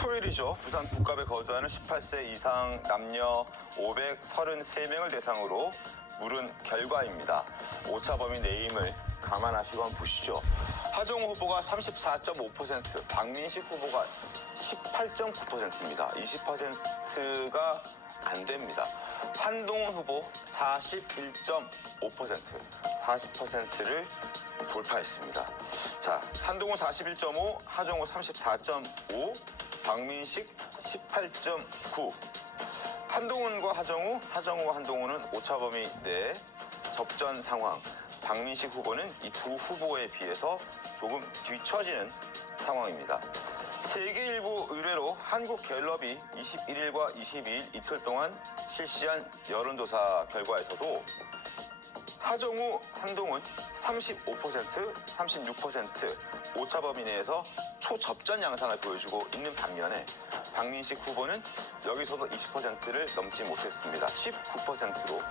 토요일이죠. 부산 북갑에 거주하는 18세 이상 남녀 533명을 대상으로 물은 결과입니다. 오차범위 내임을 감안하시고 한번 보시죠. 하정우 후보가 34.5%, 박민식 후보가 18.9%입니다. 20%가 안 됩니다. 한동훈 후보 41.5%, 40%를 돌파했습니다. 자, 한동훈 41.5, 하정우 34.5, 박민식 18.9. 한동훈과 하정우, 하정우와 한동훈은 오차범위 내 접전 상황. 박민식 후보는 이 두 후보에 비해서 조금 뒤처지는 상황입니다. 세계일보 의뢰로 한국갤럽이 21일과 22일 이틀 동안 실시한 여론조사 결과에서도 하정우, 한동훈 35%, 36% 오차범위 내에서 초접전 양상을 보여주고 있는 반면에 박민식 후보는 여기서도 20%를 넘지 못했습니다. 19%로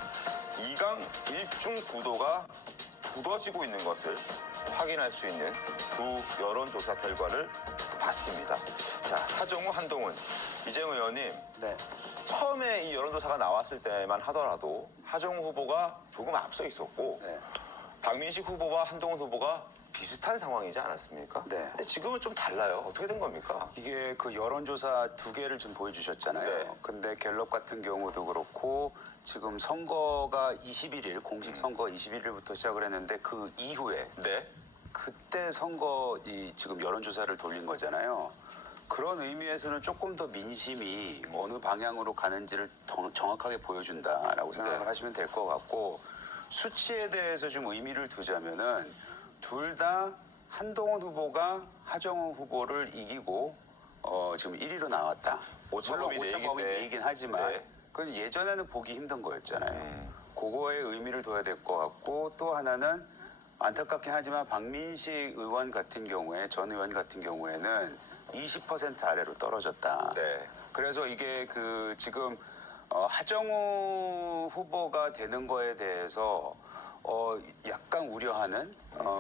2강 1중 구도가 굳어지고 있는 것을 확인할 수 있는 두 여론조사 결과를 봤습니다. 자, 하정우, 한동훈, 이재용 의원님. 네. 처음에 이 여론조사가 나왔을 때만 하더라도 하정우 후보가 조금 앞서 있었고 네. 박민식 후보와 한동훈 후보가 비슷한 상황이지 않았습니까? 네. 근데 지금은 좀 달라요. 어떻게 된 겁니까? 이게 그 여론조사 두 개를 좀 보여주셨잖아요. 네. 근데 갤럽 같은 경우도 그렇고 지금 선거가 21일, 공식 선거 21일부터 시작을 했는데 그 이후에 네. 그때 선거 지금 여론조사를 돌린 거잖아요. 그런 의미에서는 조금 더 민심이 어느 방향으로 가는지를 정확하게 보여준다라고 생각을 네. 하시면 될 것 같고, 수치에 대해서 좀 의미를 두자면은 둘 다 한동훈 후보가 하정우 후보를 이기고 지금 1위로 나왔다. 오차범위 물론 오차범위 내이긴 내이긴 하지만 네. 그건 예전에는 보기 힘든 거였잖아요. 그거에 의미를 둬야 될 것 같고, 또 하나는 안타깝긴 하지만 박민식 의원 같은 경우에, 전 의원 같은 경우에는 20% 아래로 떨어졌다. 네. 그래서 이게 그 지금 하정우 후보가 되는 거에 대해서 약간 우려하는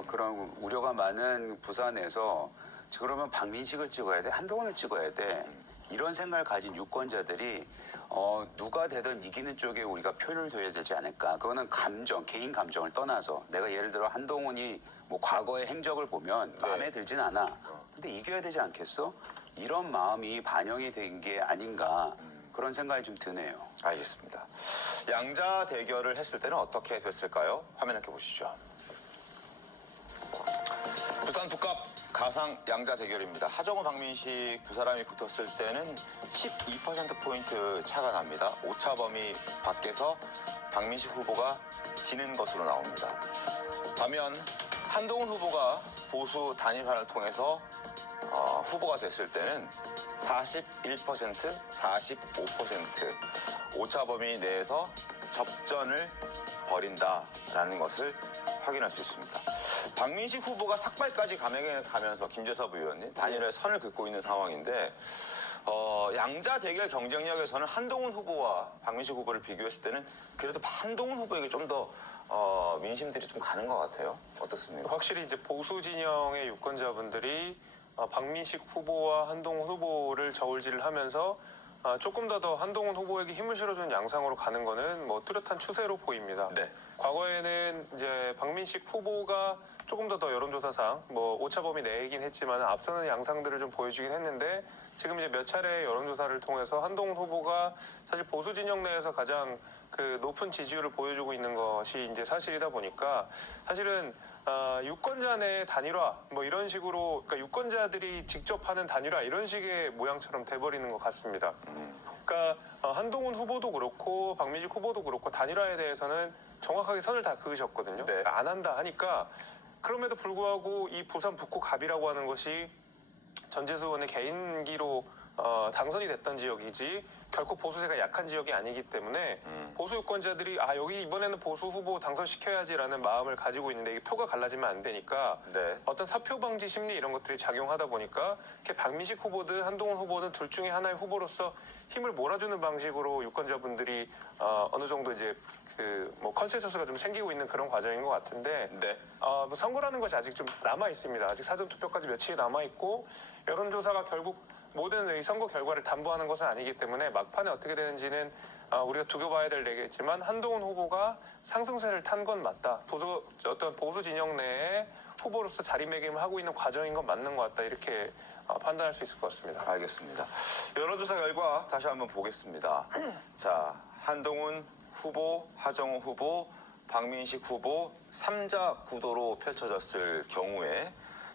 그런 우려가 많은 부산에서 그러면 박민식을 찍어야 돼? 한동훈을 찍어야 돼? 이런 생각을 가진 유권자들이 누가 되든 이기는 쪽에 우리가 표를 둬야 되지 않을까. 그거는 감정, 개인 감정을 떠나서 내가 예를 들어 한동훈이 뭐 과거의 행적을 보면 마음에 들진 않아. 근데 이겨야 되지 않겠어? 이런 마음이 반영이 된 게 아닌가. 그런 생각이 좀 드네요. 알겠습니다. 양자 대결을 했을 때는 어떻게 됐을까요? 화면 함께 보시죠. 부산 북갑 가상 양자 대결입니다. 하정우, 박민식 두 사람이 붙었을 때는 12%포인트 차가 납니다. 오차범위 밖에서 박민식 후보가 지는 것으로 나옵니다. 반면 한동훈 후보가 보수 단일화를 통해서 후보가 됐을 때는 41%, 45% 오차범위 내에서 접전을 벌인다라는 것을 확인할 수 있습니다. 박민식 후보가 삭발까지 가면서 김재섭 의원님 단일화의 선을 긋고 있는 상황인데 양자 대결 경쟁력에서는 한동훈 후보와 박민식 후보를 비교했을 때는 그래도 한동훈 후보에게 좀 더 민심들이 좀 가는 것 같아요. 어떻습니까? 확실히 이제 보수 진영의 유권자분들이 박민식 후보와 한동훈 후보를 저울질을 하면서 조금 더 한동훈 후보에게 힘을 실어주는 양상으로 가는 거는 뭐 뚜렷한 추세로 보입니다. 네. 과거에는 이제 박민식 후보가 조금 더 여론조사상 뭐 오차범위 내이긴 했지만 앞서는 양상들을 좀 보여주긴 했는데, 지금 이제 몇 차례 여론조사를 통해서 한동훈 후보가 사실 보수 진영 내에서 가장 그 높은 지지율을 보여주고 있는 것이 이제 사실이다 보니까 사실은 유권자 내 단일화 뭐 이런 식으로, 그러니까 유권자들이 직접 하는 단일화 이런 식의 모양처럼 돼버리는 것 같습니다. 그러니까 한동훈 후보도 그렇고 박민식 후보도 그렇고 단일화에 대해서는 정확하게 선을 다 그으셨거든요. 네. 안 한다 하니까, 그럼에도 불구하고 이 부산 북구갑이라고 하는 것이 전재수 의원의 개인기로 당선이 됐던 지역이지 결코 보수세가 약한 지역이 아니기 때문에 보수 유권자들이 여기 이번에는 보수 후보 당선시켜야지라는 마음을 가지고 있는데, 이게 표가 갈라지면 안 되니까 네. 어떤 사표 방지 심리 이런 것들이 작용하다 보니까 이렇게 박민식 후보든 한동훈 후보든 둘 중에 하나의 후보로서 힘을 몰아주는 방식으로 유권자분들이 어느 정도 이제 뭐 컨센서스가 좀 생기고 있는 그런 과정인 것 같은데, 네. 뭐 선거라는 것이 아직 좀 남아 있습니다. 아직 사전 투표까지 며칠이 남아 있고 여론조사가 결국 모든 이 선거 결과를 담보하는 것은 아니기 때문에 막판에 어떻게 되는지는 우리가 두고 봐야 될 얘기겠지만 한동훈 후보가 상승세를 탄 건 맞다. 어떤 보수 진영 내에 후보로서 자리매김을 하고 있는 과정인 건 맞는 것 같다. 이렇게 판단할 수 있을 것 같습니다. 알겠습니다. 여론조사 결과 다시 한번 보겠습니다. 자, 한동훈 후보, 하정우 후보, 박민식 후보 3자 구도로 펼쳐졌을 경우에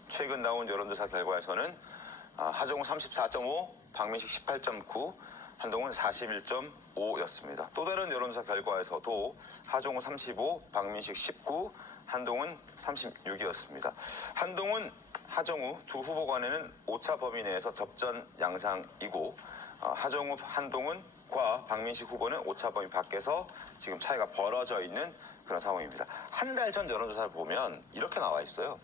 최근 나온 여론조사 결과에서는 하정우 34.5, 박민식 18.9, 한동훈 41.5였습니다. 또 다른 여론조사 결과에서도 하정우 35, 박민식 19, 한동훈 36이었습니다. 한동훈, 하정우 두 후보 간에는 오차 범위 내에서 접전 양상이고 하정우, 한동훈과 박민식 후보는 오차 범위 밖에서 지금 차이가 벌어져 있는 그런 상황입니다. 한 달 전 여론조사를 보면 이렇게 나와 있어요.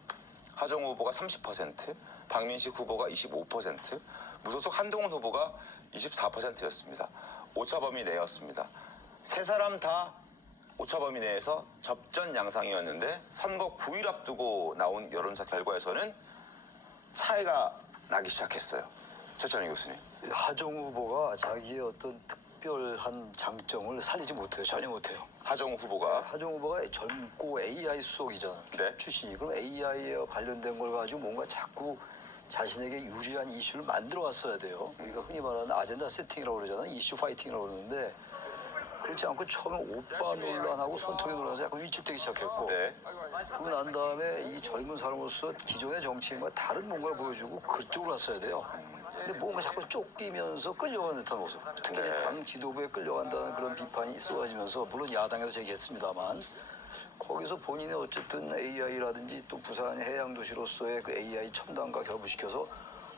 하정우 후보가 30%, 박민식 후보가 25%, 무소속 한동훈 후보가 24%였습니다. 오차 범위 내였습니다. 세 사람 다 오차 범위 내에서 접전 양상이었는데 선거 9일 앞두고 나온 여론조사 결과에서는 차이가 나기 시작했어요. 최천희 교수님. 하정우 후보가 자기의 어떤 특별한 장점을 살리지 못해요. 전혀 못해요. 하정우 후보가 하정우 후보가 젊고 AI 수석이잖아. 네. 출신이. 그럼 AI에 관련된 걸 가지고 뭔가 자꾸 자신에게 유리한 이슈를 만들어 왔어야 돼요. 우리가 흔히 말하는 아젠다 세팅이라고 그러잖아요. 이슈 파이팅이라고 그러는데 그렇지 않고 처음에 오빠 논란하고 손톱의 논란에서 약간 위축되기 시작했고 네. 그러고 난 다음에 이 젊은 사람으로서 기존의 정치인과 다른 뭔가를 보여주고 그쪽으로 갔어야 돼요. 근데 뭔가 자꾸 쫓기면서 끌려가는 듯한 모습. 특히 네. 당 지도부에 끌려간다는 그런 비판이 쏟아지면서 물론 야당에서 제기했습니다만 거기서 본인의 어쨌든 AI라든지 또 부산 해양도시로서의 그 AI 첨단과 결부시켜서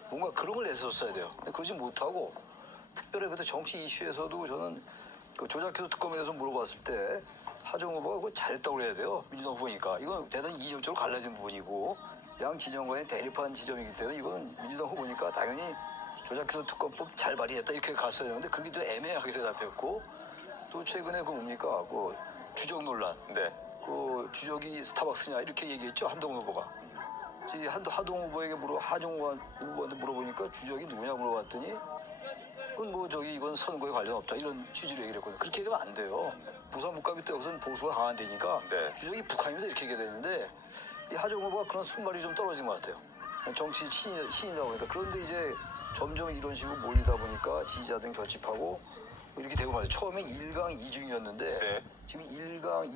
뭔가 그런 걸 내세웠어야 돼요. 근데 그러지 못하고 특별히 그때 정치 이슈에서도 저는 그 조작해서 특검에 대해서 물어봤을 때 하정우 후보가 그거 잘했다고 그래야 돼요. 민주당 후보니까. 이건 대단히 이념적으로 갈라진 부분이고 양 진영 간의 대립한 지점이기 때문에 이거는 민주당 후보니까 당연히 조작해서 특검법 잘 발의했다 이렇게 갔어야 되는데 그게 또 애매하게 대답했고 또 최근에 그 뭡니까 그 주적 논란 네. 그 주적이 스타벅스냐 이렇게 얘기했죠 한동훈 후보가. 하동훈 후보에게 하정우 후보한테 물어보니까 주적이 누구냐 물어봤더니 그건 뭐 이건 선거에 관련 없다 이런 취지로 얘기를 했거든요. 그렇게 얘기하면 안 돼요. 부산 국감이 때 우선 보수가 강한 데니까 네. 주적이 북한입니다 이렇게 얘기해야 되는데 이 하정우 후보가 그런 순발이 좀 떨어진 것 같아요. 정치 신이다 보니까. 그런데 이제 점점 이런 식으로 몰리다 보니까 지지자들 결집하고 이렇게 되고 말이죠. 처음에 1강 2중이었는데 네. 지금 2강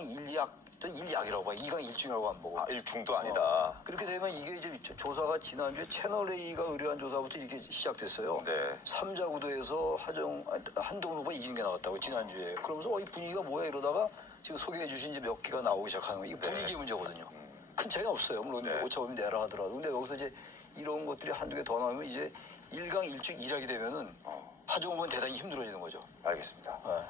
1약, 전 1약이라고 봐. 2강 1중이라고 안 보고. 일중도 아니다. 그렇게 되면 이게 이제 조사가 지난주에 채널A가 의뢰한 조사부터 이렇게 시작됐어요. 네. 3자 구도에서 한동훈 후보가 이긴 게 나왔다고 지난주에. 그러면서 이 분위기가 뭐야 이러다가 지금 소개해 주신 이제 몇 개가 나오기 시작하는 거예요. 이게 분위기의 문제거든요. 큰 차이는 없어요. 물론 네. 오차범위 내라 하더라도. 근데 여기서 이제 이런 것들이 한두 개 더 나오면 이제 1강 1중 1약이 되면은 하정우 후보는 대단히 힘들어지는 거죠. 알겠습니다. 네.